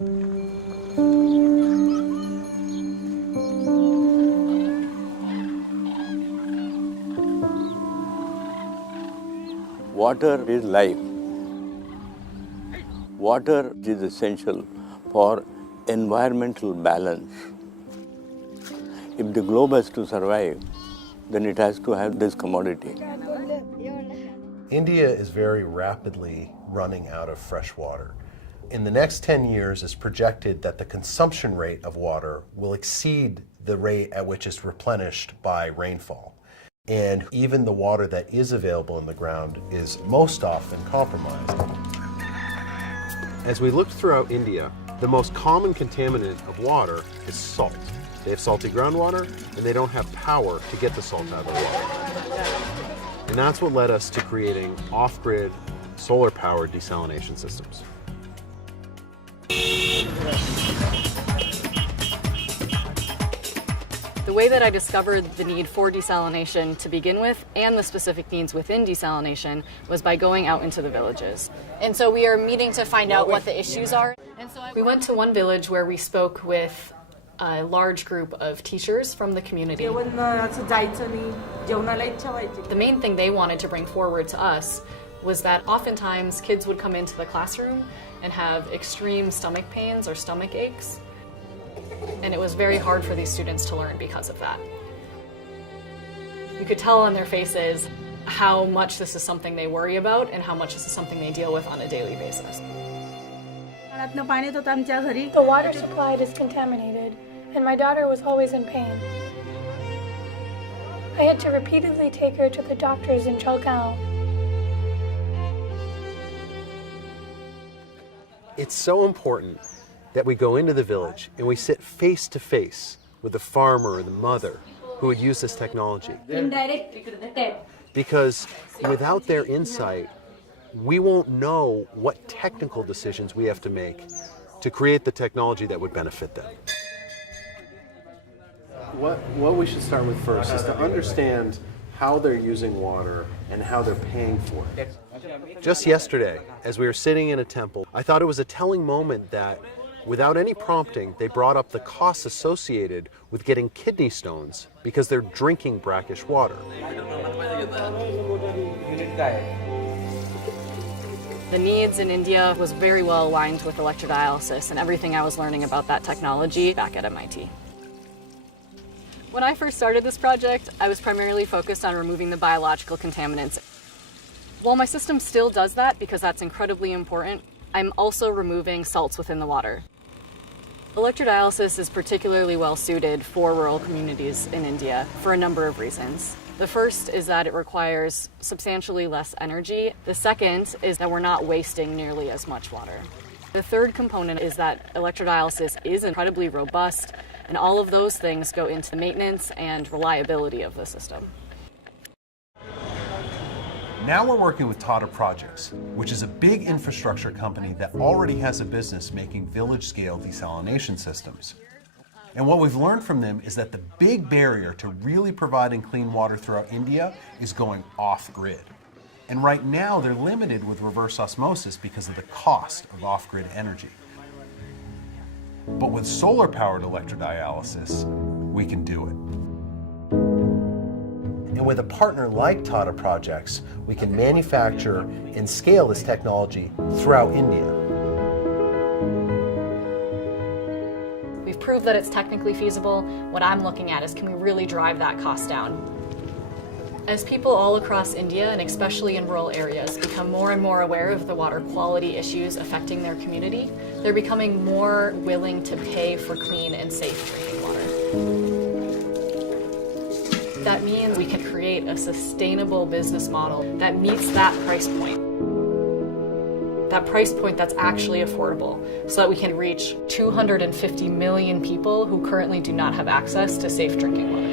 Water is life. Water is essential for environmental balance. If the globe has to survive, then it has to have this commodity. India is very rapidly running out of fresh water. In the next 10 years, it's projected that the consumption rate of water will exceed the rate at which it's replenished by rainfall. And even the water that is available in the ground is most often compromised. As we looked throughout India, the most common contaminant of water is salt. They have salty groundwater, and they don't have power to get the salt out of the water. And that's what led us to creating off-grid, solar-powered desalination systems. The way that I discovered the need for desalination to begin with and the specific needs within desalination was by going out into the villages. And so we are meeting to find out what the issues are. We went to one village where we spoke with a large group of teachers from the community. The main thing they wanted to bring forward to us was that oftentimes kids would come into the classroom and have extreme stomach pains or stomach aches. And it was very hard for these students to learn because of that. You could tell on their faces how much this is something they worry about and how much this is something they deal with on a daily basis. The water supply is contaminated, and my daughter was always in pain. I had to repeatedly take her to the doctors in Jalgaon. It's so important that we go into the village and we sit face to face with the farmer or the mother who would use this technology. Because without their insight, we won't know what technical decisions we have to make to create the technology that would benefit them. What we should start with first is to understand how they're using water and how they're paying for it. Just yesterday, as we were sitting in a temple, I thought it was a telling moment that without any prompting, they brought up the costs associated with getting kidney stones because they're drinking brackish water. The needs in India was very well aligned with electrodialysis and everything I was learning about that technology back at MIT. When I first started this project, I was primarily focused on removing the biological contaminants. While my system still does that because that's incredibly important, I'm also removing salts within the water. Electrodialysis is particularly well suited for rural communities in India for a number of reasons. The first is that it requires substantially less energy. The second is that we're not wasting nearly as much water. The third component is that electrodialysis is incredibly robust, and all of those things go into the maintenance and reliability of the system. Now we're working with Tata Projects, which is a big infrastructure company that already has a business making village-scale desalination systems. And what we've learned from them is that the big barrier to really providing clean water throughout India is going off-grid. And right now they're limited with reverse osmosis because of the cost of off-grid energy. But with solar-powered electrodialysis, we can do it. And with a partner like Tata Projects, we can manufacture and scale this technology throughout India. We've proved that it's technically feasible. What I'm looking at is, can we really drive that cost down? As people all across India, and especially in rural areas, become more and more aware of the water quality issues affecting their community, they're becoming more willing to pay for clean and safe drinking water. That means we can create a sustainable business model that meets that price point. That price point that's actually affordable, so that we can reach 250 million people who currently do not have access to safe drinking water.